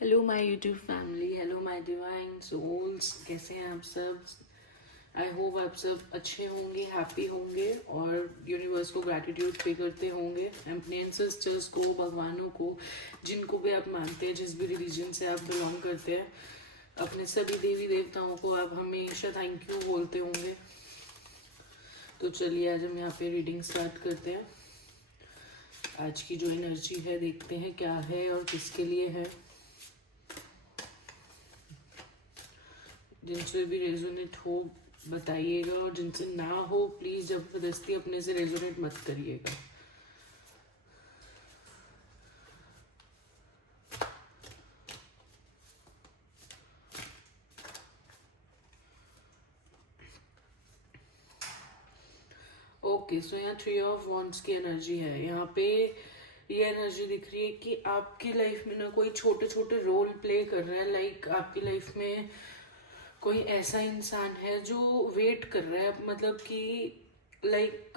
Hello my YouTube family, hello my divine souls. कैसे हैं आप सब? आई होप आप सब अच्छे होंगे, हैप्पी होंगे और यूनिवर्स को ग्रैटिट्यूड पे करते होंगे, अपने एंसेस्टर्स को, भगवानों को, जिनको भी आप मानते हैं, जिस भी रिलीजन से आप बिलोंग करते हैं, अपने सभी देवी देवताओं को आप हमेशा थैंक यू बोलते होंगे। तो चलिए आज हम यहाँ पे रीडिंग स्टार्ट करते हैं। आज की जो एनर्जी है देखते हैं क्या है और किसके लिए है। जिनसे भी रेजोनेट हो बताइएगा और जिनसे ना हो प्लीज जबरदस्ती अपने से रेजोनेट मत करिएगा। ओके, सो यहाँ 3 ऑफ वॉन्ड्स की एनर्जी है। यहाँ पे ये एनर्जी दिख रही है कि आपकी लाइफ में ना कोई छोटे छोटे रोल प्ले कर रहा है। लाइक आपकी लाइफ में कोई ऐसा इंसान है जो वेट कर रहा है, मतलब कि लाइक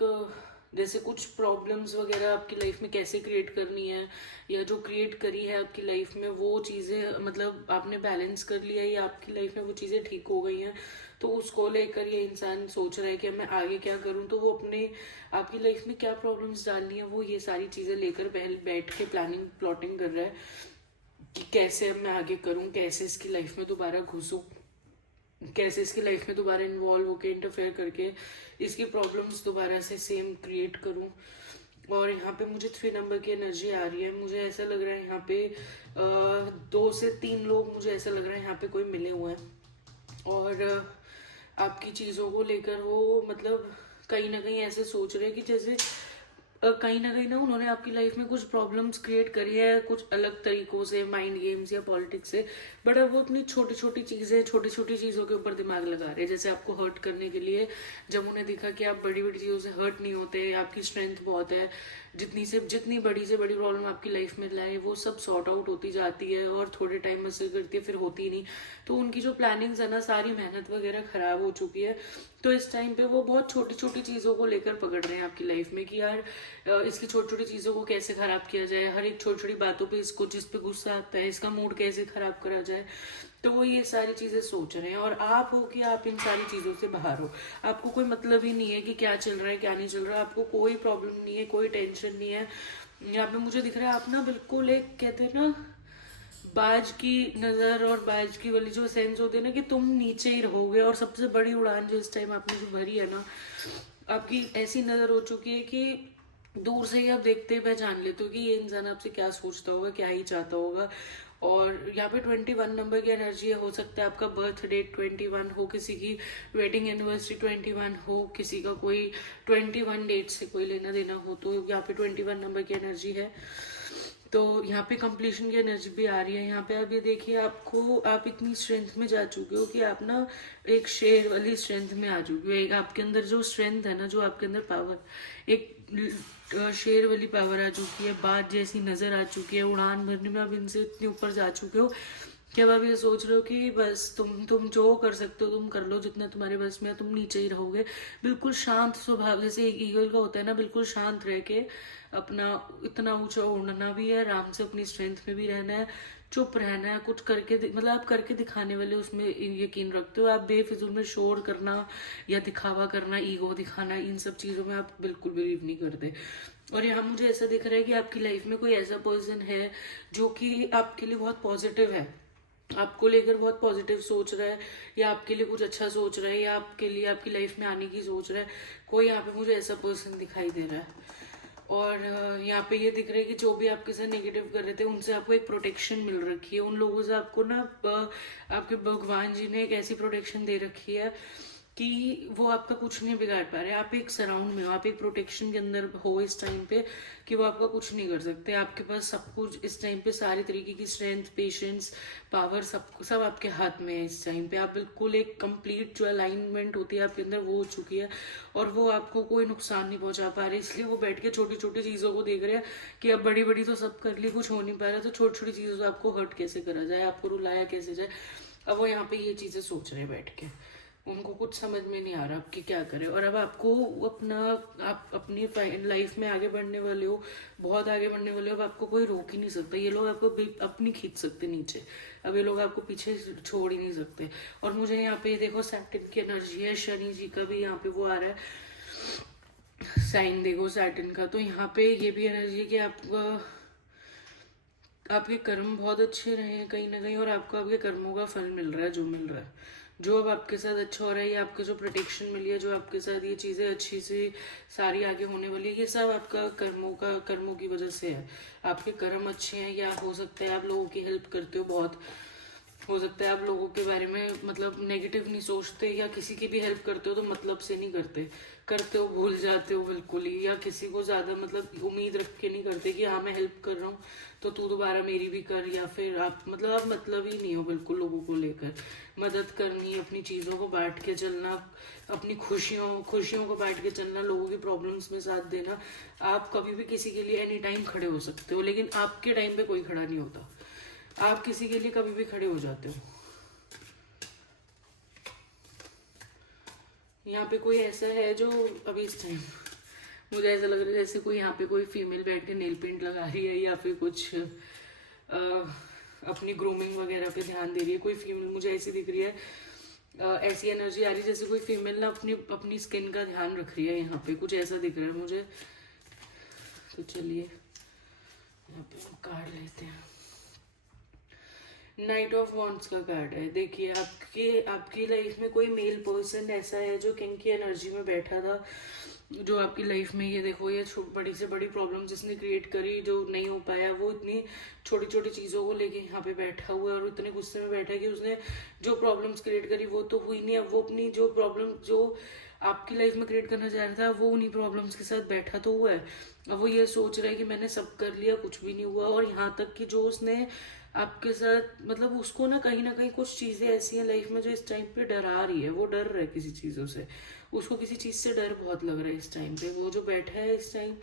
जैसे कुछ प्रॉब्लम्स वगैरह आपकी लाइफ में कैसे क्रिएट करनी है, या जो क्रिएट करी है आपकी लाइफ में वो चीज़ें मतलब आपने बैलेंस कर लिया है या आपकी लाइफ में वो चीज़ें ठीक हो गई हैं, तो उसको लेकर ये इंसान सोच रहा है कि मैं आगे क्या करूं। तो वो अपने आपकी लाइफ में क्या प्रॉब्लम्स डालनी है वो ये सारी चीज़ें लेकर बैठ के प्लानिंग प्लॉटिंग कर रहा है कि कैसे अब मैं आगे करूं, कैसे इसकी लाइफ में दोबारा घुसूं, कैसे इसकी लाइफ में दोबारा इन्वॉल्व होकर इंटरफेयर करके इसकी प्रॉब्लम्स दोबारा से सेम क्रिएट करूं। और यहाँ पे मुझे 3 नंबर की एनर्जी आ रही है। मुझे ऐसा लग रहा है यहाँ पे 2 से 3 लोग, मुझे ऐसा लग रहा है यहाँ पे कोई मिले हुए हैं और आपकी चीज़ों को लेकर वो मतलब कहीं ना कहीं ऐसे सोच रहे हैं कि जैसे कहीं ना कहीं ना उन्होंने आपकी लाइफ में कुछ प्रॉब्लम्स क्रिएट करी है कुछ अलग तरीकों से, माइंड गेम्स या पॉलिटिक्स से, बट अब वो अपनी छोटी छोटी चीज़ें, छोटी छोटी चीज़ों के ऊपर दिमाग लगा रहे हैं, जैसे आपको हर्ट करने के लिए। जब उन्हें दिखा कि आप बड़ी बड़ी चीज़ों से हर्ट नहीं होते, आपकी स्ट्रेंथ बहुत है, जितनी बड़ी से बड़ी प्रॉब्लम आपकी लाइफ में लाए वो सब सॉर्ट आउट होती जाती है और थोड़े टाइम में से करती है, फिर होती नहीं। तो उनकी जो प्लानिंग्स है ना, सारी मेहनत वगैरह खराब हो चुकी है। तो इस टाइम पे वो बहुत छोटी छोटी चीज़ों को लेकर पकड़ रहे हैं आपकी लाइफ में कि यार इसकी छोटी छोटी चीज़ों को कैसे खराब किया जाए, हर एक छोटी छोटी बातों पे इसको, जिस पे गुस्सा आता है, इसका मूड कैसे खराब करा जाए। तो वो ये सारी चीज़ें सोच रहे हैं और आप हो कि आप इन सारी चीज़ों से बाहर हो। आपको कोई मतलब ही नहीं है कि क्या चल रहा है क्या नहीं चल रहा, आपको कोई प्रॉब्लम नहीं है, कोई टेंशन नहीं है। यहाँ पे मुझे दिख रहा है आप ना बिल्कुल एक, कहते हैं ना, बाज की नज़र और बाज की वाली जो सेंस होती है ना कि तुम नीचे ही रहोगे। और सबसे बड़ी उड़ान जो इस टाइम आपने जो भरी है ना, आपकी ऐसी नज़र हो चुकी है कि दूर से ही आप देखते ही पहचान लेते हो कि ये इंसान आपसे क्या सोचता होगा, क्या ही चाहता होगा। और यहाँ पे 21 नंबर की एनर्जी है। हो सकता है आपका बर्थ डेट 21 हो, किसी की वेडिंग एनिवर्सरी 21 हो, किसी का कोई 21 डेट से कोई लेना देना हो, तो यहाँ पे 21 नंबर की एनर्जी है। तो यहाँ पे कंप्लीशन की एनर्जी भी आ रही है। यहाँ पे आप ये देखिए, आपको, आप इतनी स्ट्रेंथ में जा चुके हो कि आप ना एक शेर वाली स्ट्रेंथ में आ चुके हो। एक आपके अंदर जो स्ट्रेंथ है ना, जो आपके अंदर पावर, एक शेर वाली पावर आ चुकी है, बात जैसी नजर आ चुकी है, उड़ान भरने में आप इनसे इतने ऊपर जा चुके हो कि अब आप ये सोच रहे हो कि बस तुम जो कर सकते हो तुम कर लो, जितना तुम्हारे बस में है, तुम नीचे ही रहोगे। बिल्कुल शांत स्वभाव, जैसे एक ईगल का होता है ना, बिल्कुल शांत रह के अपना, इतना ऊंचा उड़ना भी है, आराम से अपनी स्ट्रेंथ में भी रहना है, चुप रहना है, कुछ करके मतलब आप करके दिखाने वाले उसमें यकीन रखते हो। आप बेफिजूल में शोर करना या दिखावा करना, ईगो दिखाना, इन सब चीज़ों में आप बिल्कुल बिलीव नहीं करते। और यहाँ मुझे ऐसा दिख रहा है कि आपकी लाइफ में कोई ऐसा पर्सन है जो कि आपके लिए बहुत पॉजिटिव है, आपको लेकर बहुत पॉजिटिव सोच रहा है, या आपके लिए कुछ अच्छा सोच रहा है, या आपके लिए आपकी लाइफ में आने की सोच रहा है। कोई यहाँ पे मुझे ऐसा पर्सन दिखाई दे रहा है। और यहाँ पे ये दिख रहा है कि जो भी आपके साथ नेगेटिव कर रहे थे उनसे आपको एक प्रोटेक्शन मिल रखी है। उन लोगों से आपको ना आपके भगवान जी ने एक ऐसी प्रोटेक्शन दे रखी है कि वो आपका कुछ नहीं बिगाड़ पा रहे। आप एक सराउंड में हो, आप एक प्रोटेक्शन के अंदर हो इस टाइम पे कि वो आपका कुछ नहीं कर सकते। आपके पास सब कुछ इस टाइम पे, सारी तरीके की स्ट्रेंथ, पेशेंस, पावर, सब आपके हाथ में है इस टाइम पे। आप बिल्कुल एक कंप्लीट जो अलाइनमेंट होती है आपके अंदर वो हो चुकी है और वो आपको कोई नुकसान नहीं पहुंचा पा रहे। इसलिए वो बैठ के छोटी छोटी चीज़ों को देख रहे हैं कि अब बड़ी बड़ी तो सब कर ली, कुछ हो नहीं पा रहा, तो छोटी छोटी चीज़ों से आपको हर्ट कैसे करा जाए, आपको रुलाया कैसे जाए। अब वो यहाँ पे ये चीज़ें सोच रहे हैं बैठ के। उनको कुछ समझ में नहीं आ रहा कि क्या करें। और अब आपको आप अपनी लाइफ में आगे बढ़ने वाले हो, बहुत आगे बढ़ने वाले हो। अब आपको कोई रोक ही नहीं सकता, ये लोग आपको अपनी खींच सकते नीचे। अब ये लोग आपको पीछे छोड़ ही नहीं सकते। और मुझे यहाँ पे देखो सैटर्न की एनर्जी है, शनि जी का भी यहाँ पे वो आ रहा है साइन, देखो सैटर्न का। तो यहाँ पे ये भी एनर्जी है कि आपके कर्म बहुत अच्छे रहे हैं कहीं ना कहीं, और आपको आपके कर्मों का फल मिल रहा है, जो मिल रहा है, जो अब आपके साथ अच्छा हो रहा है, ये आपके जो प्रोटेक्शन मिली है, जो आपके साथ ये चीज़ें अच्छी सी सारी आगे होने वाली है, ये सब आपका कर्मों की वजह से है। आपके कर्म अच्छे हैं, या हो सकता है आप लोगों की हेल्प करते हो बहुत, हो सकता है आप लोगों के बारे में मतलब नेगेटिव नहीं सोचते, या किसी की भी हेल्प करते हो तो मतलब से नहीं करते, करते हो भूल जाते हो बिल्कुल ही, या किसी को ज़्यादा मतलब उम्मीद रख के नहीं करते कि हाँ मैं हेल्प कर रहा हूँ तो तू दोबारा मेरी भी कर। या फिर आप मतलब ही नहीं हो बिल्कुल लोगों को लेकर। मदद करनी, अपनी चीज़ों को बांट के चलना, अपनी खुशियों को बांट के चलना, लोगों की प्रॉब्लम्स में साथ देना। आप कभी भी किसी के लिए एनी टाइम खड़े हो सकते हो, लेकिन आपके टाइम पे कोई खड़ा नहीं होता। आप किसी के लिए कभी भी खड़े हो जाते हो। यहाँ पे कोई ऐसा है जो अभी इस टाइम मुझे ऐसा लग रहा है जैसे कोई यहाँ पे कोई फीमेल बैठ के नेल पेंट लगा रही है, या फिर कुछ अपनी ग्रूमिंग वगैरह पे ध्यान दे रही है। कोई फीमेल मुझे ऐसी दिख रही है, ऐसी एनर्जी आ रही है जैसे कोई फीमेल ना अपनी अपनी स्किन का ध्यान रख रही है, यहाँ पे कुछ ऐसा दिख रहा है मुझे। तो चलिए यहाँ पे हम कार्ड लेते हैं। नाइट ऑफ वॉन्ड्स का कार्ड है। देखिए आपकी लाइफ में कोई मेल पर्सन ऐसा है जो किंग की एनर्जी में बैठा था, जो आपकी लाइफ में ये देखो ये बड़ी से बड़ी प्रॉब्लम जिसने क्रिएट करी, जो नहीं हो पाया, वो इतनी छोटी छोटी चीज़ों को लेके यहाँ पे बैठा हुआ है, और इतने गुस्से में बैठा है कि उसने जो प्रॉब्लम्स क्रिएट करी वो तो हुई नहीं। अब वो अपनी जो प्रॉब्लम जो आपकी लाइफ में क्रिएट करना चाह रहा था, वो उन्हीं प्रॉब्लम्स के साथ बैठा तो हुआ है। अब वो ये सोच रहा है कि मैंने सब कर लिया, कुछ भी नहीं हुआ। और यहाँ तक कि जो उसने आपके साथ मतलब उसको ना कहीं कुछ चीज़ें ऐसी हैं लाइफ में जो इस टाइम पे डरा रही है। वो डर रहा है किसी चीज़ों से, उसको किसी चीज़ से डर बहुत लग रहा है इस टाइम पे। वो जो बैठा है इस टाइम,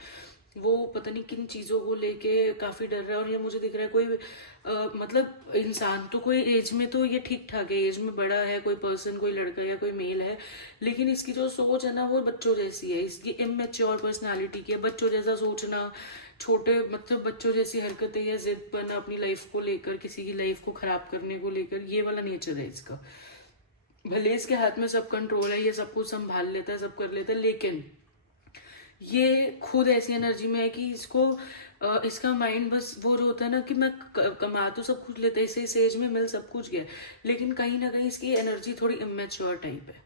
वो पता नहीं किन चीज़ों को लेके काफ़ी डर रहा है। और ये मुझे दिख रहा है कोई मतलब इंसान तो कोई एज में तो ये ठीक ठाक है, एज में बड़ा है कोई पर्सन, कोई लड़का या कोई मेल है, लेकिन इसकी जो सोच है ना वो बच्चों जैसी है। इसकी इमेच्योर पर्सनालिटी की है, बच्चों जैसा सोचना, छोटे मतलब बच्चों जैसी हरकतें या जिद पर अपनी लाइफ को लेकर, किसी की लाइफ को खराब करने को लेकर, ये वाला नेचर है इसका। भले इसके हाथ में सब कंट्रोल है, ये सब कुछ संभाल लेता है, सब कर लेता है, लेकिन ये खुद ऐसी एनर्जी में है कि इसका माइंड बस वो जो होता है ना कि मैं कमा तो सब कुछ लेता है, इस एज में मिल सब कुछ गया, लेकिन कहीं ना कहीं इसकी एनर्जी थोड़ी इमेच्योर टाइप है,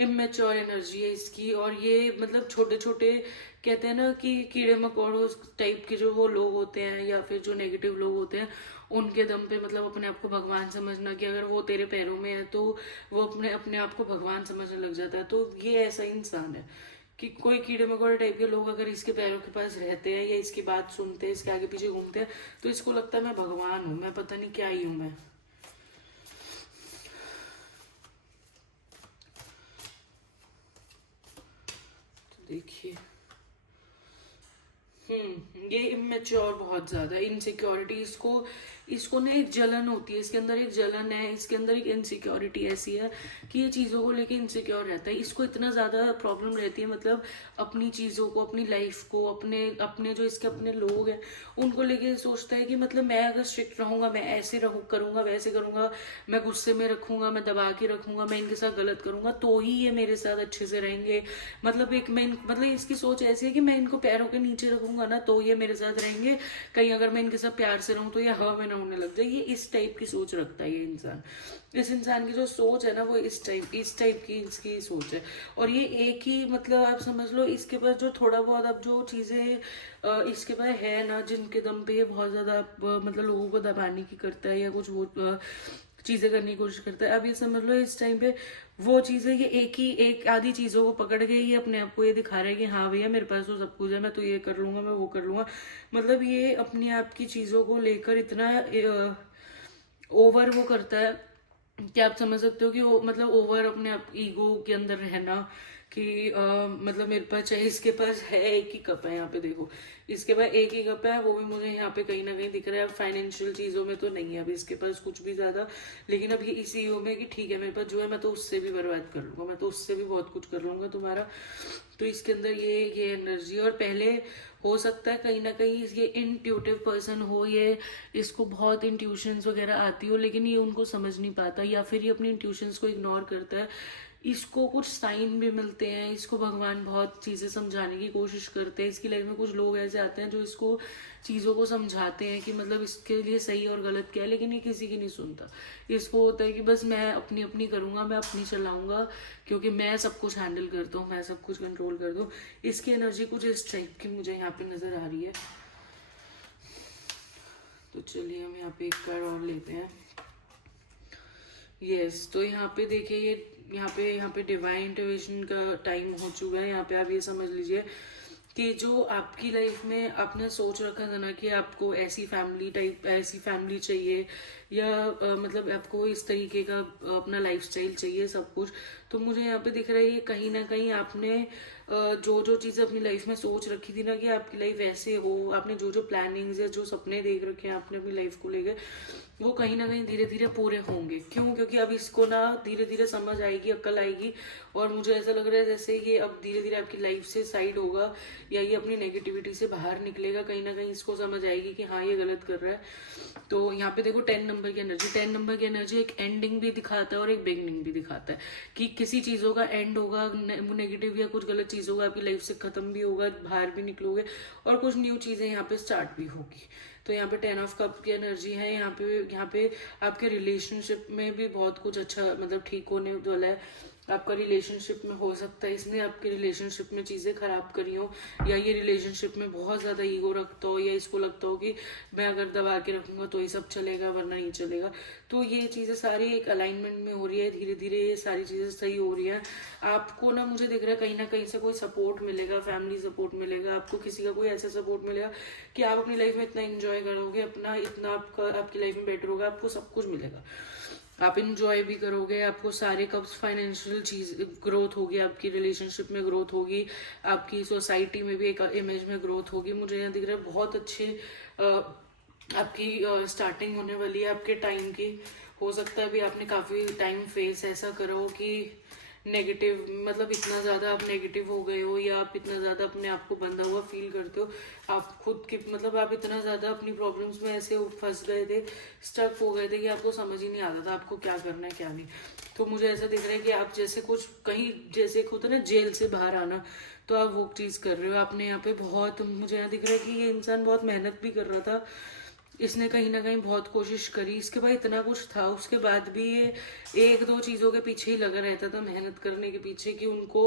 इमेच्योर एनर्जी है इसकी। और ये मतलब छोटे छोटे कहते हैं ना कि कीड़े मकोड़ों टाइप के जो वो लोग होते हैं, या फिर जो नेगेटिव लोग होते हैं, उनके दम पे मतलब अपने आप को भगवान समझना, कि अगर वो तेरे पैरों में है तो वो अपने अपने आप को भगवान समझने लग जाता है। तो ये ऐसा इंसान है कि कोई कीड़े मकोड़े टाइप के लोग अगर इसके पैरों के पास रहते हैं, या इसकी बात सुनते हैं, इसके आगे पीछे घूमते हैं, तो इसको लगता है मैं भगवान हूँ, मैं पता नहीं क्या ही हूँ मैं। तो देखिए ये इमेच्योर, बहुत ज्यादा इनसिक्योरिटी, इसको ना एक जलन होती है, इसके अंदर एक जलन है, इसके अंदर एक इनसिक्योरिटी ऐसी है कि ये चीज़ों को लेके इनसिक्योर रहता है। इसको इतना ज़्यादा प्रॉब्लम रहती है मतलब अपनी चीज़ों को, अपनी लाइफ को, अपने अपने जो इसके अपने लोग हैं उनको लेके सोचता है कि मतलब मैं अगर स्ट्रिक्ट रहूंगा, मैं ऐसे करूंगा, वैसे करूंगा, मैं गुस्से में रखूंगा, मैं दबा के रखूंगा, मैं इनके साथ गलत करूंगा तो ही ये मेरे साथ अच्छे से रहेंगे। मतलब मतलब इसकी सोच ऐसी है कि मैं इनको पैरों के नीचे रखूंगा ना तो ये मेरे साथ रहेंगे, कहीं अगर मैं इनके साथ प्यार से रहूं तो ये हवा में ना होने लग जाए। ये इस टाइप की सोच रखता है ये इंसान। इस इंसान की जो सोच है ना वो इस टाइप की इसकी सोच है। और ये एक ही मतलब आप समझ लो इसके पास जो थोड़ा बहुत अब जो चीजें इसके पास है ना, जिनके दम पे ये बहुत ज्यादा मतलब लोगों को दबाने की करता है, या कुछ वो चीजें करने की कोशिश करता है। अब ये समझ लो इस टाइम पे वो चीजें, ये एक आधी चीजों को पकड़ के ये अपने आप को ये दिखा रहा है कि हाँ भैया मेरे पास तो सब कुछ है, मैं तो ये कर लूंगा, मैं वो कर लूंगा। मतलब ये अपने आप की चीजों को लेकर इतना ओवर वो करता है कि आप समझ सकते हो कि वो मतलब ओवर अपने आप ईगो के अंदर रहना, कि मतलब मेरे पास चाहे इसके पास है एक ही कप है, यहाँ पे देखो इसके पास एक ही कप है, वो भी मुझे यहाँ पे कहीं ना कहीं दिख रहा है। फाइनेंशियल चीजों में तो नहीं है अभी इसके पास कुछ भी ज्यादा, लेकिन अब ये इसी वो में कि ठीक है मेरे पास जो है मैं तो उससे भी बर्बाद कर लूंगा, मैं तो उससे भी बहुत कुछ कर लूंगा तुम्हारा। तो इसके अंदर ये एनर्जी, और पहले हो सकता है कहीं ना कहीं ये इंट्यूटिव पर्सन हो, ये इसको बहुत इंट्यूशंस वगैरह आती हो, लेकिन ये उनको समझ नहीं पाता, या फिर ये अपनी इंट्यूशंस को इग्नोर करता है। इसको कुछ साइन भी मिलते हैं, इसको भगवान बहुत चीजें समझाने की कोशिश करते हैं। इसकी लाइफ में कुछ लोग ऐसे आते हैं जो इसको चीजों को समझाते हैं कि मतलब इसके लिए सही और गलत क्या है, लेकिन ये किसी की नहीं सुनता। इसको होता है कि बस मैं अपनी अपनी करूंगा, मैं अपनी चलाऊंगा, क्योंकि मैं सब कुछ हैंडल करता हूँ, मैं सब कुछ कंट्रोल करता हूँ। इसकी एनर्जी कुछ इस टाइप की मुझे यहाँ पे नजर आ रही है। तो चलिए हम यहाँ पे एक कार्ड और लेते हैं। यस, तो यहाँ पे देखिए ये यहाँ पे डिवाइन इंटरवेंशन का टाइम हो चुका है। यहाँ पे आप ये समझ लीजिए कि जो आपकी लाइफ में आपने सोच रखा था ना कि आपको ऐसी फैमिली चाहिए, या मतलब आपको इस तरीके का अपना लाइफस्टाइल चाहिए सब कुछ, तो मुझे यहाँ पे दिख रहा है ये कहीं ना कहीं आपने जो जो चीजें अपनी लाइफ में सोच रखी थी ना कि आपकी लाइफ ऐसे हो, आपने जो जो प्लानिंग्स या जो सपने देख रखे हैं आपने अपनी लाइफ को लेकर, वो कहीं ना कहीं धीरे धीरे पूरे होंगे। क्यों? क्योंकि अब इसको ना धीरे धीरे समझ आएगी, अक्ल आएगी, और मुझे ऐसा लग रहा है जैसे ये अब धीरे धीरे आपकी लाइफ से साइड होगा, या ये अपनी नेगेटिविटी से बाहर निकलेगा। कहीं ना कहीं इसको समझ आएगी कि हाँ ये गलत कर रहा है। तो यहाँ पे देखो 10 नंबर की एनर्जी, 10 नंबर की एनर्जी एक एंडिंग भी दिखाता है और एक बिगनिंग भी दिखाता है, कि किसी चीजों का एंड होगा, नेगेटिव या कुछ गलत चीजों का आपकी लाइफ से खत्म भी होगा, बाहर भी निकलोगे, और कुछ न्यू चीजें यहाँ पे स्टार्ट भी होगी। तो यहाँ पे 10 ऑफ कप की एनर्जी है। यहाँ पे आपके रिलेशनशिप में भी बहुत कुछ अच्छा मतलब ठीक होने वाला है। आपका रिलेशनशिप में हो सकता है इसने आपके रिलेशनशिप में चीजें खराब करी हो, या ये रिलेशनशिप में बहुत ज्यादा ईगो रखता हो, या इसको लगता हो कि मैं अगर दबा के रखूंगा तो ये सब चलेगा वरना नहीं चलेगा। तो ये चीजें सारी एक अलाइनमेंट में हो रही है, धीरे धीरे ये सारी चीजें सही हो रही है। आपको ना मुझे दिख रहा है कहीं ना कहीं से कोई सपोर्ट मिलेगा, फैमिली सपोर्ट मिलेगा, आपको किसी का कोई ऐसा सपोर्ट मिलेगा कि आप अपनी लाइफ में इतना एंजॉय करोगे, अपना इतना आपकी लाइफ में बेटर होगा, आपको सब कुछ मिलेगा, आप इंजॉय भी करोगे, आपको सारे कब्स फाइनेंशियल चीज ग्रोथ होगी, आपकी रिलेशनशिप में ग्रोथ होगी, आपकी सोसाइटी में भी एक इमेज में ग्रोथ होगी। मुझे यहाँ दिख रहा है बहुत अच्छे आपकी स्टार्टिंग होने वाली है आपके टाइम की। हो सकता है अभी आपने काफी टाइम फेस ऐसा करा हो कि नेगेटिव मतलब इतना ज़्यादा आप नेगेटिव हो गए हो, या आप इतना ज़्यादा अपने आप को बंधा हुआ फील करते हो, आप खुद की मतलब आप इतना ज़्यादा अपनी प्रॉब्लम्स में ऐसे फंस गए थे, स्टक हो गए थे कि आपको समझ ही नहीं आता था आपको क्या करना है क्या नहीं। तो मुझे ऐसा दिख रहा है कि आप जैसे कुछ कहीं जैसे होता है ना जेल से बाहर आना, तो आप वो चीज़ कर रहे हो। आपने यहाँ पे बहुत मुझे यहाँ दिख रहा है कि ये इंसान बहुत मेहनत भी कर रहा था, इसने कहीं ना कहीं बहुत कोशिश करी, इसके बाद इतना कुछ था उसके बाद भी ये एक दो चीज़ों के पीछे ही लगा रहता था, मेहनत करने के पीछे, कि उनको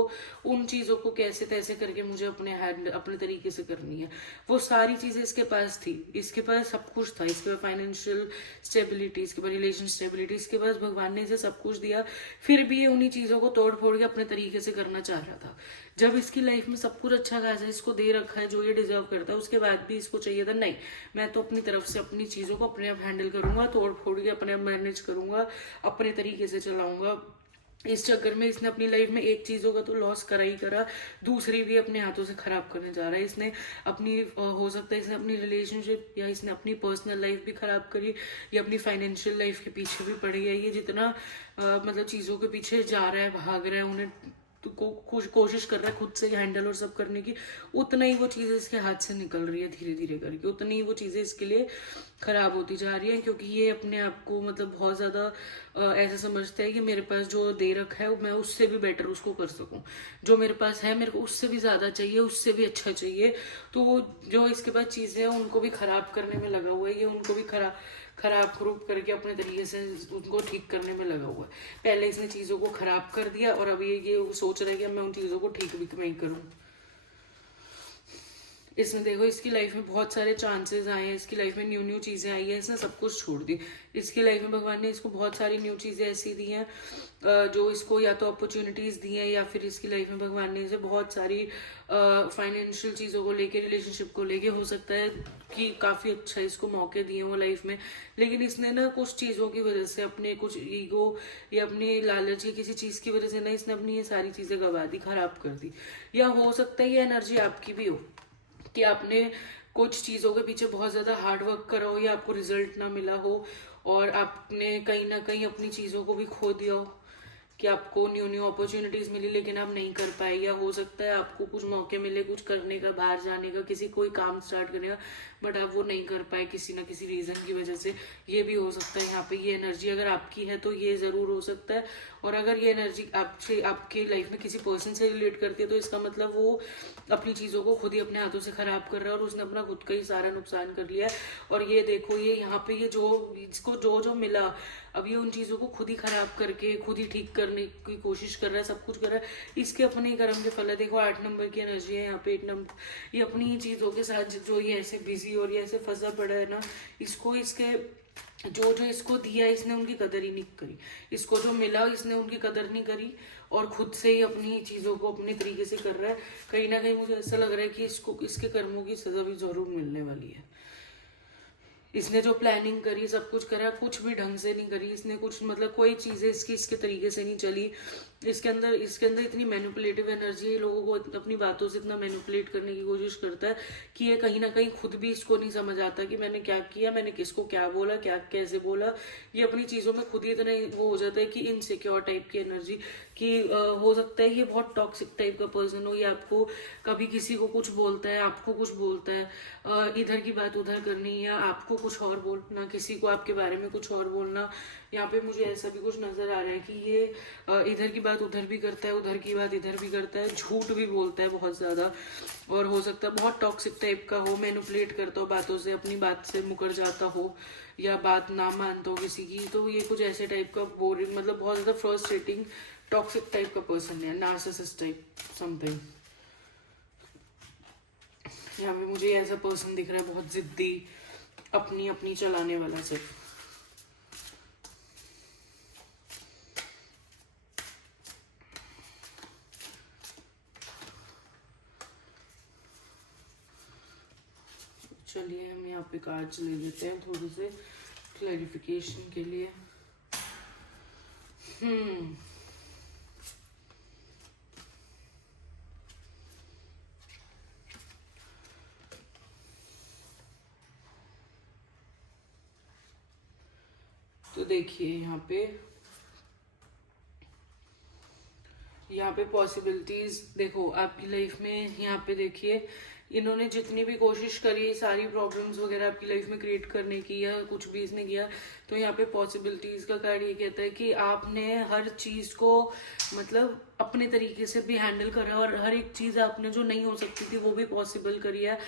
उन चीज़ों को कैसे तैसे करके मुझे अपने तरीके से करनी है। वो सारी चीज़ें इसके पास थी, इसके पास सब कुछ था, इसके पास फाइनेंशियल स्टेबिलिटी, इसके पास रिलेशन स्टेबिलिटी, इसके पास भगवान ने इसे सब कुछ दिया, फिर भी ये उन्हीं चीज़ों को तोड़ फोड़ के अपने तरीके से करना चाह रहा था। जब इसकी लाइफ में सब कुछ अच्छा खासा इसको दे रखा है जो ये डिजर्व करता है, उसके बाद भी इसको चाहिए था नहीं, मैं तो अपनी तरफ से अपनी चीज़ों को अपने आप हैंडल करूंगा, तोड़ फोड़ के अपने आप मैनेज करूंगा, अपने तरीके से चलाऊंगा। इस चक्कर में इसने अपनी लाइफ में एक चीज़ों का तो लॉस करा ही करा, दूसरी भी अपने हाथों से खराब करने जा रहा है। इसने अपनी हो सकता है इसने अपनी रिलेशनशिप या इसने अपनी पर्सनल लाइफ भी खराब करी, या अपनी फाइनेंशियल लाइफ के पीछे भी पड़ गया। ये जितना मतलब चीज़ों के पीछे जा रहा है, भाग रहा है, उन्हें तो कोशिश कर रहा है खुद से हैंडल और सब करने की, उतना ही वो चीज़ें इसके हाथ से निकल रही है धीरे धीरे करके, उतनी ही वो चीज़ें इसके लिए खराब होती जा रही है, क्योंकि ये अपने आप को मतलब बहुत ज़्यादा ऐसा समझता है कि मेरे पास जो दे रखा है मैं उससे भी बेटर उसको कर सकूं, जो मेरे पास है मेरे को उससे भी ज़्यादा चाहिए, उससे भी अच्छा चाहिए। तो वो जो इसके पास चीज़ें हैं उनको भी खराब करने में लगा हुआ है, ये उनको भी खराब ग्रुप करके अपने तरीके से उनको ठीक करने में लगा हुआ है। पहले इसने चीज़ों को खराब कर दिया और अब ये सोच रहा है कि मैं उन चीज़ों को ठीक भी मैं ही करूँ। इसमें देखो इसकी लाइफ में बहुत सारे चांसेस आए हैं, इसकी लाइफ में न्यू न्यू चीज़ें आई हैं, इसने सब कुछ छोड़ दी। इसकी लाइफ में भगवान ने इसको बहुत सारी न्यू चीज़ें ऐसी दी हैं जो इसको या तो अपॉर्चुनिटीज़ दी हैं, या फिर इसकी लाइफ में भगवान ने इसे बहुत सारी फाइनेंशियल चीज़ों को लेके, रिलेशनशिप को लेके हो सकता है कि काफ़ी अच्छा इसको मौके दिए वो लाइफ में। लेकिन इसने ना कुछ चीज़ों की वजह से, अपने कुछ ईगो या अपने लालच या किसी चीज़ की वजह से ना इसने अपनी ये सारी चीज़ें गवा दी, खराब कर दी। या हो सकता है ये एनर्जी आपकी भी हो कि आपने कुछ चीज़ों के पीछे बहुत ज़्यादा हार्ड वर्क करा हो या आपको रिजल्ट ना मिला हो, और आपने कहीं ना कहीं अपनी चीज़ों को भी खो दिया हो कि आपको न्यू न्यू अपॉर्चुनिटीज़ मिली लेकिन आप नहीं कर पाए। या हो सकता है आपको कुछ मौके मिले कुछ करने का, बाहर जाने का, किसी कोई काम स्टार्ट करने का, बट आप वो नहीं कर पाए किसी ना किसी रीज़न की वजह से। ये भी हो सकता है। यहाँ पे ये एनर्जी अगर आपकी है तो ये ज़रूर हो सकता है। और अगर ये एनर्जी आपसे, आपकी लाइफ में किसी पर्सन से रिलेट करती है, तो इसका मतलब वो अपनी चीज़ों को खुद ही अपने हाथों से ख़राब कर रहा है और उसने अपना खुद का ही सारा नुकसान कर लिया है। और ये देखो, ये यहाँ पे ये जो इसको जो जो मिला, अब ये उन चीज़ों को खुद ही खराब करके खुद ही ठीक करने की कोशिश कर रहा है, सब कुछ कर रहा है। इसके अपने ही कर्म के फल है। देखो 8 नंबर की एनर्जी है यहाँ पे, 8 नंबर। ये अपनी ही चीज़ों के साथ जो ये ऐसे बिजी और ये ऐसे फंसा पड़ा है ना, इसको इसके जो जो इसको दिया इसने उनकी कदर ही नहीं करी। इसको जो मिला इसने उनकी कदर नहीं करी और खुद से ही अपनी चीज़ों को अपने तरीके से कर रहा है। कहीं ना कहीं मुझे ऐसा लग रहा है कि इसको इसके कर्मों की सज़ा भी ज़रूर मिलने वाली है। इसने जो प्लानिंग करी, सब कुछ करा, कुछ भी ढंग से नहीं करी इसने, कुछ मतलब कोई चीज़ें इसकी इसके तरीके से नहीं चली। इसके अंदर इतनी मैनिपुलेटिव एनर्जी है, लोगों को अपनी बातों से इतना मैनिपुलेट करने की कोशिश करता है कि ये कहीं ना कहीं खुद भी इसको नहीं समझ आता कि मैंने क्या किया, मैंने किसको क्या बोला, क्या कैसे बोला। ये अपनी चीज़ों में खुद ही इतना वो हो जाता है कि इनसिक्योर टाइप की एनर्जी कि हो सकता है ये बहुत टॉक्सिक टाइप का पर्सन हो। ये आपको कभी किसी को कुछ बोलता है, आपको कुछ बोलता है, इधर की बात उधर करनी, या आपको कुछ और बोलना, किसी को आपके बारे में कुछ और बोलना। यहाँ पे मुझे ऐसा भी कुछ नजर आ रहा है कि ये इधर की बात उधर भी करता है, उधर की बात इधर भी करता है, झूठ भी बोलता है बहुत ज्यादा। और हो सकता है बहुत टॉक्सिक टाइप का हो, मैनिपुलेट करता हो बातों से, अपनी बात से मुकर जाता हो, या बात ना मानता हो किसी की। तो ये कुछ ऐसे टाइप का बोरिंग, मतलब बहुत ज्यादा फ्रस्ट्रेटिंग टॉक्सिक टाइप का पर्सन है, नार्सिसिस्ट टाइप समथिंग। यहाँ पे मुझे ऐसा पर्सन दिख रहा है, बहुत जिद्दी, अपनी अपनी चलाने वाला सिर्फ। चलिए हम यहाँ पे कार्ड्स ले लेते हैं थोड़े से क्लैरिफिकेशन के लिए। तो देखिए यहाँ पे पॉसिबिलिटीज देखो आपकी लाइफ में। यहाँ पे देखिए इन्होंने जितनी भी कोशिश करी, सारी प्रॉब्लम्स वगैरह आपकी लाइफ में क्रिएट करने की, या कुछ भी इसने किया, तो यहाँ पे पॉसिबिलिटीज का कार्ड ये कहता है कि आपने हर चीज को मतलब अपने तरीके से भी हैंडल करा, और हर एक चीज आपने जो नहीं हो सकती थी वो भी पॉसिबल करी है।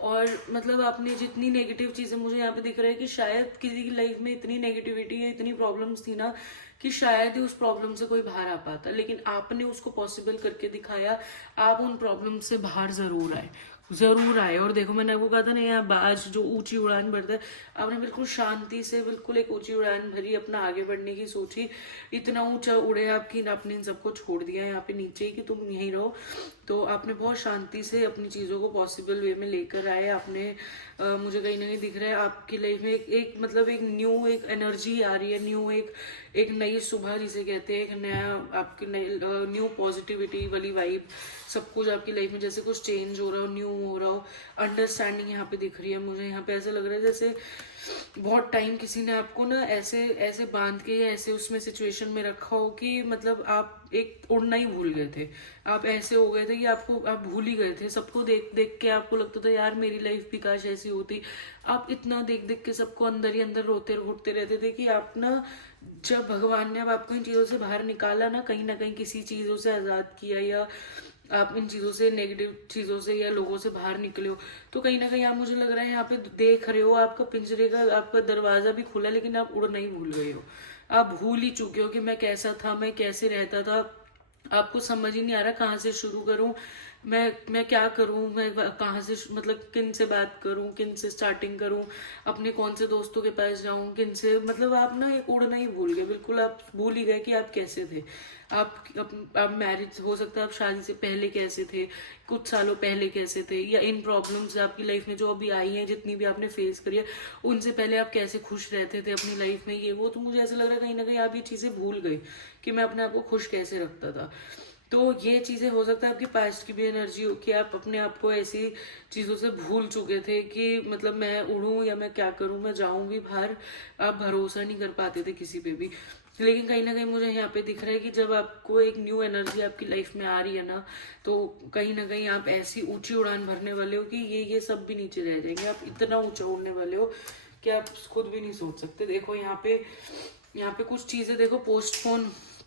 और मतलब आपने जितनी नेगेटिव चीजें, मुझे यहाँ पे दिख रहा है कि शायद किसी की लाइफ में इतनी नेगेटिविटी है, इतनी प्रॉब्लम्स थी ना, कि शायद ही उस प्रॉब्लम से कोई बाहर आ पाता, लेकिन आपने उसको पॉसिबल करके दिखाया। आप उन प्रॉब्लम से बाहर जरूर आए। और देखो मैंने आपको कहा था ना, यहाँ बाज जो ऊंची उड़ान भरता है, आपने बिल्कुल शांति से बिल्कुल एक ऊंची उड़ान भरी, अपना आगे बढ़ने की सोची, इतना ऊंचा उड़े आपकी, आपने इन सबको छोड़ दिया यहाँ पे नीचे ही कि तुम यहीं रहो। तो आपने बहुत शांति से अपनी चीज़ों को पॉसिबल वे में लेकर आए। आपने मुझे कहीं ना कहीं दिख रहा है आपकी लाइफ में एक मतलब एक न्यू एक एनर्जी आ रही है, न्यू एक नई सुबह जिसे कहते हैं, एक नया आपकी न्यू पॉजिटिविटी वाली वाइब, सब कुछ आपकी लाइफ में जैसे कुछ चेंज हो रहा हो, न्यू हो रहा हो। अंडरस्टैंडिंग यहाँ पे दिख रही है मुझे। यहाँ पे ऐसा लग रहा है जैसे बहुत टाइम किसी ने आपको ना ऐसे ऐसे बांध के, ऐसे उसमें सिचुएशन में रखा हो कि मतलब आप एक उड़ना ही भूल गए थे। आप ऐसे हो गए थे कि आप भूल ही गए थे। सबको देख देख के आपको लगता था यार मेरी लाइफ भी काश ऐसी होती। आप इतना देख देख के सबको अंदर ही अंदर रोते घुटते रहते थे कि आप ना, जब भगवान ने अब आपको इन चीजों से बाहर निकाला ना कहीं किसी चीजों से आजाद किया, या आप इन चीजों से, नेगेटिव चीजों से या लोगों से बाहर निकले हो, तो कहीं ना कहीं आप, मुझे लग रहा है यहाँ पे देख रहे हो आपका पिंजरे का आपका दरवाजा भी खुला, लेकिन आप उड़ नहीं भूल गए हो। आप भूल ही चुके हो कि मैं कैसा था, मैं कैसे रहता था। आपको समझ ही नहीं आ रहा कहाँ से शुरू करूं, मैं क्या करूं, मैं कहाँ से मतलब किन से बात करूं, किन से स्टार्टिंग करूं, अपने कौन से दोस्तों के पास जाऊं, किन से, मतलब आप ना एक उड़ना ही भूल गए, बिल्कुल आप भूल ही गए कि आप कैसे थे। आप मैरिज, हो सकता है आप शादी से पहले कैसे थे, कुछ सालों पहले कैसे थे, या इन प्रॉब्लम्स आपकी लाइफ में जो अभी आई हैं, जितनी भी आपने फेस करी है, उनसे पहले आप कैसे खुश रहते थे अपनी लाइफ में, ये वो। तो मुझे ऐसा लग रहा है कहीं ना कहीं आप ये चीजें भूल गए कि मैं अपने आप को खुश कैसे रखता था। तो ये चीजें हो सकता है आपकी पास्ट की भी एनर्जी हो कि आप अपने आप को ऐसी चीजों से भूल चुके थे कि मतलब मैं उड़ूं या मैं क्या करूं, मैं जाऊं भी बाहर, आप भरोसा नहीं कर पाते थे किसी पे भी। लेकिन कहीं ना कहीं मुझे यहाँ पे दिख रहा है कि जब आपको एक न्यू एनर्जी आपकी लाइफ में आ रही है ना, तो कहीं ना कहीं आप ऐसी ऊंची उड़ान भरने वाले हो कि ये सब भी नीचे रह जाएंगे। आप इतना ऊंचा उड़ने वाले हो कि आप खुद भी नहीं सोच सकते। देखो यहाँ पे कुछ चीजें देखो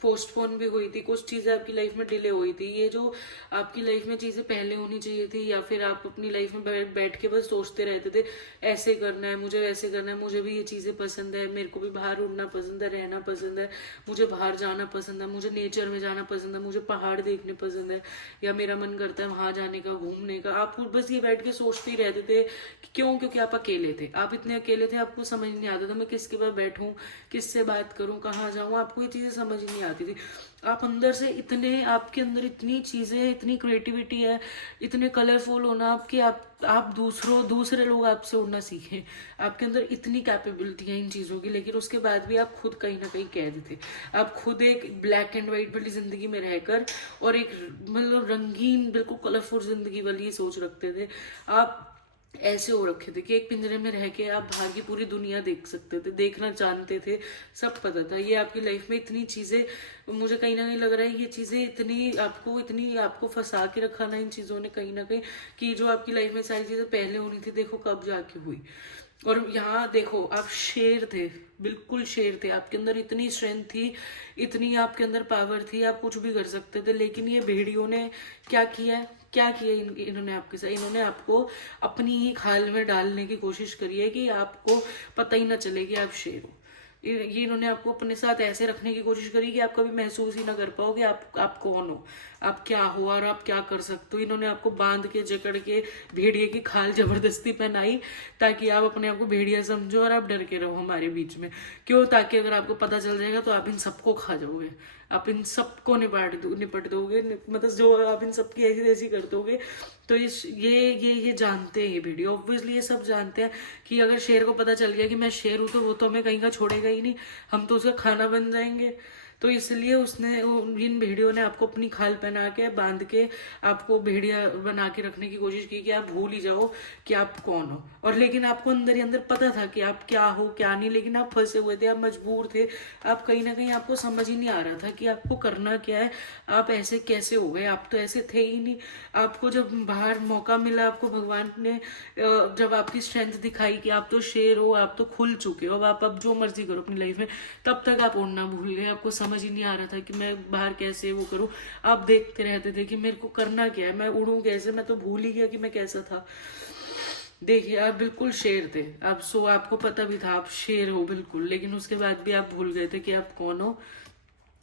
पोस्टपोन भी हुई थी, कुछ चीजें आपकी लाइफ में डिले हुई थी। ये जो आपकी लाइफ में चीजें पहले होनी चाहिए थी, या फिर आप अपनी लाइफ में बैठ के बस सोचते रहते थे ऐसे करना है, मुझे वैसे करना है, मुझे भी ये चीजें पसंद है, मेरे को भी बाहर उड़ना पसंद है, रहना पसंद है, मुझे बाहर जाना पसंद है, मुझे नेचर में जाना पसंद है, मुझे पहाड़ देखने पसंद है, या मेरा मन करता है वहां जाने का, घूमने का। आप बस ये बैठ के सोचते ही रहते थे कि क्यों, क्योंकि आप अकेले थे, आप इतने अकेले थे, आपको समझ नहीं आता था मैं किसके पास बैठूं, किससे बात करूं, कहाँ जाऊं, आपको ये चीजें समझ नहीं आती थी। आप अंदर से इतने, आपके अंदर इतनी चीजें, इतनी क्रिएटिविटी है, इतने कलरफुल होना आपके, आप दूसरे लोग आपसे उड़ना सीखें, आपके अंदर इतनी कैपेबिलिटी है इन चीजों की, लेकिन उसके बाद भी आप खुद कहीं ना कहीं कैद थे। आप खुद एक ब्लैक एंड व्हाइट वाली जिंदगी में रहकर और एक मतलब रंगीन बिल्कुल कलरफुल जिंदगी वाली सोच रखते थे। आप ऐसे हो रखे थे कि एक पिंजरे में रह के आप बाहर की पूरी दुनिया देख सकते थे, देखना जानते थे, सब पता था। ये आपकी लाइफ में इतनी चीजें, मुझे कहीं ना कहीं लग रहा है ये चीजें इतनी आपको फंसा के रखा ना इन चीजों ने कहीं ना कहीं, कि जो आपकी लाइफ में सारी चीजें पहले होनी थी, देखो कब जाके हुई। और यहाँ देखो आप शेर थे, बिल्कुल शेर थे, आपके अंदर इतनी स्ट्रेंथ थी, इतनी आपके अंदर पावर थी, आप कुछ भी कर सकते थे। लेकिन ये भेड़ियों ने क्या किया है, क्या किया इन्होंने आपके साथ, इन्होंने आपको अपनी ही खाल में डालने की कोशिश करी है कि आपको पता ही ना चले कि आप शेर हो। ये इन्होंने आपको अपने साथ ऐसे रखने की कोशिश करी कि आप कभी महसूस ही ना कर पाओ कि आप कौन हो, आप क्या हो और आप क्या कर सकते हो। इन्होंने आपको बांध के जकड़ के भेड़िए की खाल जबरदस्ती पहनाई, ताकि आप अपने आप को भेड़िया समझो और आप डर के रहो हमारे बीच में। क्यों? ताकि अगर आपको पता चल जाएगा तो आप इन सबको खा जाओगे, आप इन सबको निपट दोगे, मतलब जो आप इन सबकी ऐसी ऐसी कर दोगे। तो ये जानते हैं, ये वीडियो ऑब्वियसली ये सब जानते हैं कि अगर शेर को पता चल गया कि मैं शेर हूं तो वो तो हमें कहीं का छोड़ेगा ही नहीं, हम तो उसका खाना बन जाएंगे। तो इसलिए इन भेड़ियों ने आपको अपनी खाल पहना के बांध के आपको भेड़िया बना के रखने की कोशिश की कि आप भूल ही जाओ कि आप कौन हो। और लेकिन आपको अंदर ही अंदर पता था कि आप क्या हो क्या नहीं, लेकिन आप फंसे हुए थे, आप मजबूर थे, आप कहीं ना कहीं आपको समझ ही नहीं आ रहा था कि आपको करना क्या है। आप ऐसे कैसे हो गए, आप तो ऐसे थे ही नहीं। आपको जब बाहर मौका मिला, आपको भगवान ने जब आपकी स्ट्रेंथ दिखाई कि आप तो शेर हो, आप तो खुल चुके हो, आप अब जो मर्जी करो अपनी लाइफ में, तब तक आप उड़ना भूल गए। आपको समझ ही नहीं आ रहा था कि मैं बाहर कैसे वो करूं। आप देखते रहते थे कि मेरे को करना क्या है, मैं उड़ूं कैसे, मैं तो भूल ही गया कि मैं कैसा था। देखिए आप बिल्कुल शेर थे, आपको पता भी था आप शेर हो बिल्कुल, लेकिन उसके बाद भी आप भूल गए थे कि आप कौन हो,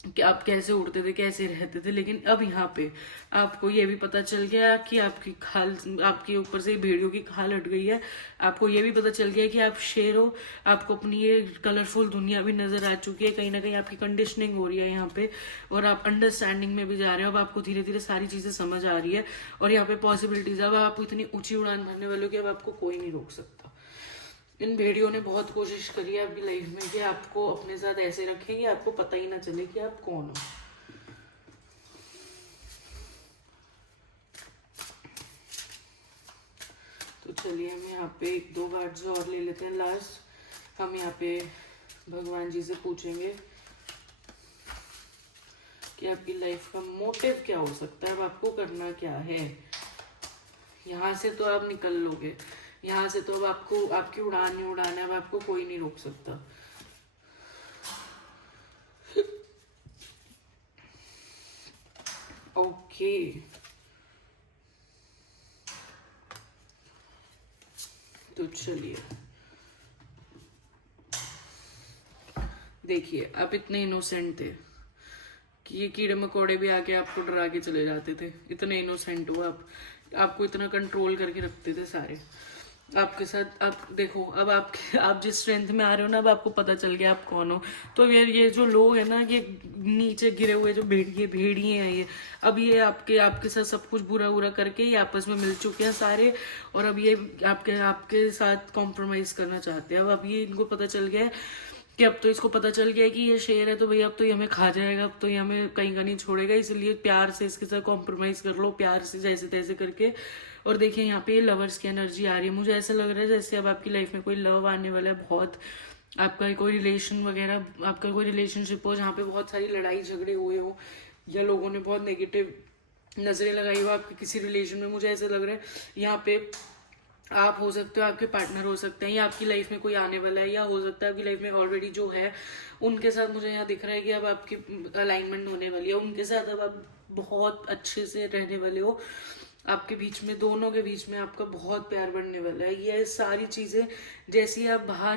कि आप कैसे उड़ते थे, कैसे रहते थे। लेकिन अब यहाँ पे आपको ये भी पता चल गया कि आपकी खाल, आपके ऊपर से भेड़ियों की खाल हट गई है। आपको ये भी पता चल गया कि आप शेर हो, आपको अपनी ये कलरफुल दुनिया भी नजर आ चुकी है, कहीं ना कहीं आपकी कंडीशनिंग हो रही है यहाँ पे, और आप अंडरस्टैंडिंग में भी जा रहे हो। अब आपको धीरे धीरे सारी चीजें समझ आ रही है, और यहाँ पे पॉसिबिलिटीज, अब आप इतनी ऊंची उड़ान भरने वाले हो कि अब आपको कोई नहीं रोक सकता। इन भेड़ियों ने बहुत कोशिश करी है आपकी लाइफ में कि आपको अपने साथ ऐसे रखें कि आपको पता ही ना चले कि आप कौन हो। तो चलिए हम यहाँ पे एक दो कार्ड्स और ले लेते हैं लास्ट। हम यहाँ पे भगवान जी से पूछेंगे कि आपकी लाइफ का मोटिव क्या हो सकता है, अब आपको करना क्या है। यहाँ से तो आप निकल लोगे, यहाँ से तो अब आपको आपकी उड़ान ही उड़ान है, अब आपको कोई नहीं रोक सकता। ओके तो चलिए देखिए, आप इतने इनोसेंट थे, कि ये कीड़े मकोड़े भी आके आपको डरा के चले जाते थे। इतने इनोसेंट हो आप, आपको इतना कंट्रोल करके रखते थे सारे आपके साथ। आप देखो अब आप जिस स्ट्रेंथ में आ रहे हो ना, अब आपको पता चल गया आप कौन हो। तो ये जो लोग हैं ना, ये नीचे गिरे हुए जो भेड़िए हैं, ये अब ये आपके साथ सब कुछ बुरा बुरा करके ये आपस में मिल चुके हैं सारे, और अब ये आपके साथ कॉम्प्रोमाइज करना चाहते हैं। अब ये इनको पता चल गया है कि अब तो इसको पता चल गया है कि ये शेर है, तो भैया अब तो ये हमें खा जाएगा, अब तो ये हमें कहीं का नहीं छोड़ेगा, इसलिए प्यार से इसके साथ कॉम्प्रोमाइज कर लो, प्यार से जैसे तैसे करके। और देखिए यहाँ पे लवर्स की एनर्जी आ रही है, मुझे ऐसा लग रहा है जैसे अब आपकी लाइफ में कोई लव आने वाला है बहुत। आपका कोई रिलेशन वगैरह, आपका कोई रिलेशनशिप हो जहाँ पे बहुत सारी लड़ाई झगड़े हुए हो, या लोगों ने बहुत नेगेटिव नजरें लगाई हो आपके किसी रिलेशन में। मुझे ऐसा लग रहा है यहाँ पे आप हो सकते हो, आपके पार्टनर हो सकते हैं, या आपकी लाइफ में कोई आने वाला है, या हो सकता है आपकी लाइफ में ऑलरेडी जो है उनके साथ मुझे यहाँ दिख रहा है कि अब आपकी अलाइनमेंट होने वाली है, उनके साथ अब आप बहुत अच्छे से रहने वाले हो। आपके बीच में, दोनों के बीच में आपका बहुत प्यार बढ़ने वाला है। ये सारी चीजें जैसी आप बाहर